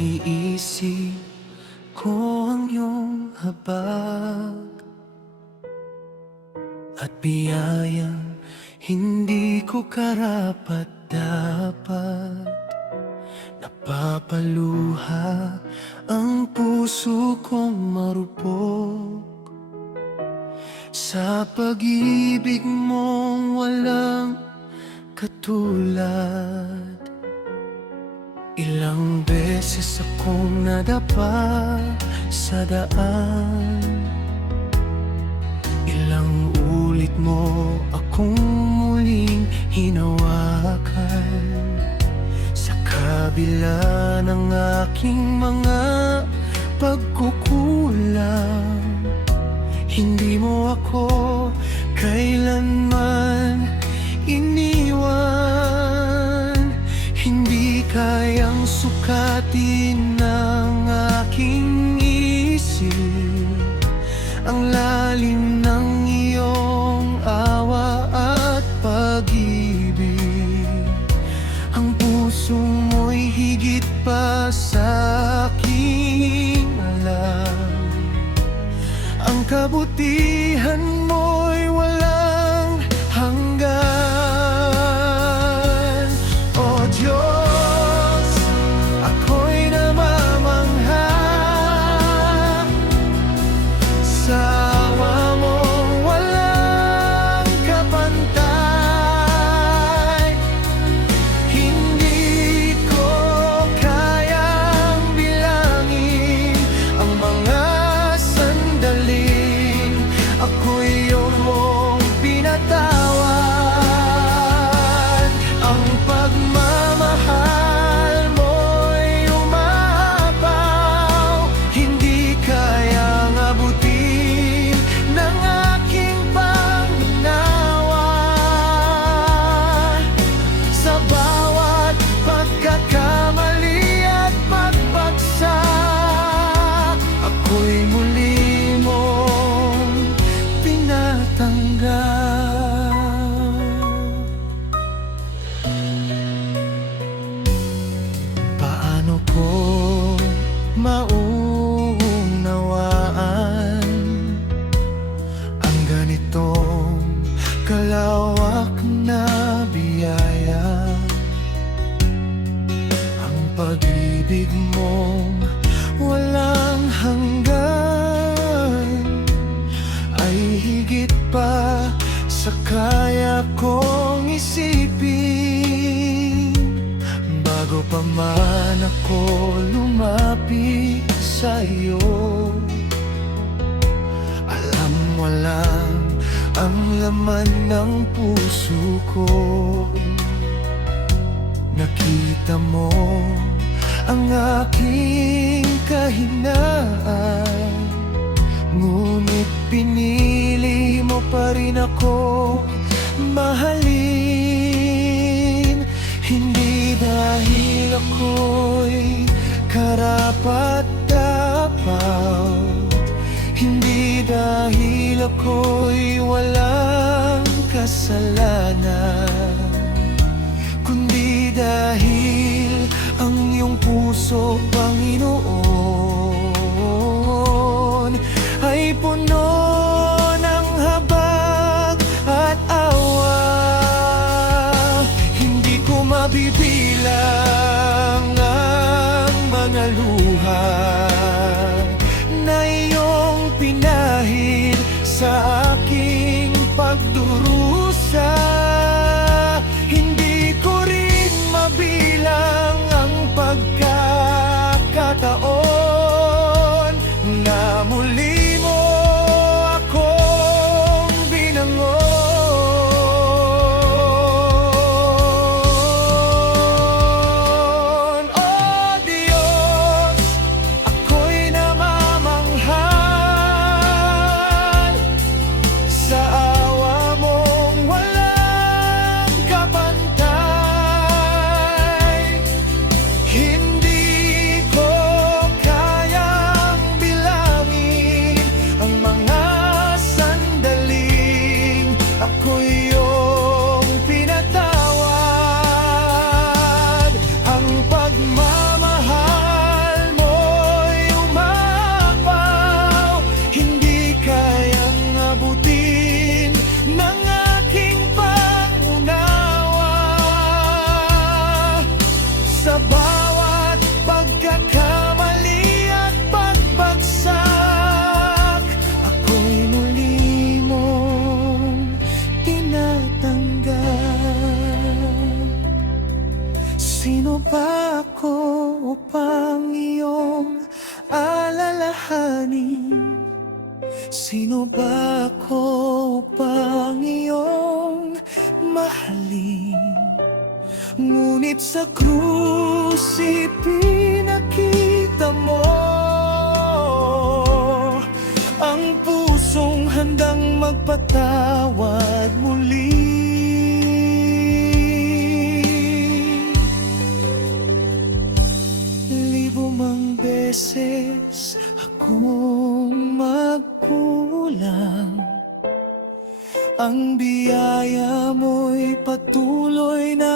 Naiisip ko ang iyong habag at biyayang hindi ko karapat-dapat. Napapaluha ang puso kong marupok sa pag-ibig mong walang katulad. Ilang beses akong nadapa sa daan, ilang ulit mo akong muling hinawakan. Sa kabila ng aking mga pagkukulang, hindi mo ako kailanman iniwan. Hindi kayang sukatin ng aking isip ang lalim ng iyong awa at pag-ibig. Ang puso mo'y higit pa sa aking alam. Ang kabutihan mo'y walang hanggan. O Diyos, ako'y namamangha sa awa mong walang kapantay. Hindi ko kayang bilangin ang mga sandaling ako'y iyong mong pinatawad. Ang pagmamahal mo'y umapaw, hindi kayang abutin ng aking pangunawa. Sa bawat pagkakamali at pagbagsak, ako'y muli mong tinatanggap. Paano ko maunawaan ang ganitong kalawak na biyaya? Ang pag-ibig mong walang hanggan ay higit pa sa kaya kong isipin. Bago pa man ako lumapit sa iyo, alam mo lang ang laman ng puso ko. Nakita mo ang aking kahinaan, ngunit pinili mo pa rin ako mahalin. Hindi dahil ako'y karapat-dapat, hindi dahil ako'y walang kasalanan, kundi dahil ang iyong puso, Panginoon, ay puno ng habag at awa. Hindi ko mabibilang ang mga luha na iyong pinahid sa aking pagdurusa. Hindi ko rin mabilang ang pagkakataon ba ako upang iyong alalahanin? Sino ba ako upang iyong mahalin? Ngunit sa krus ipinakita mo ang pusong handang magpatawad muli. Libo mang beses akong magkulang, ang biyaya mo'y patuloy na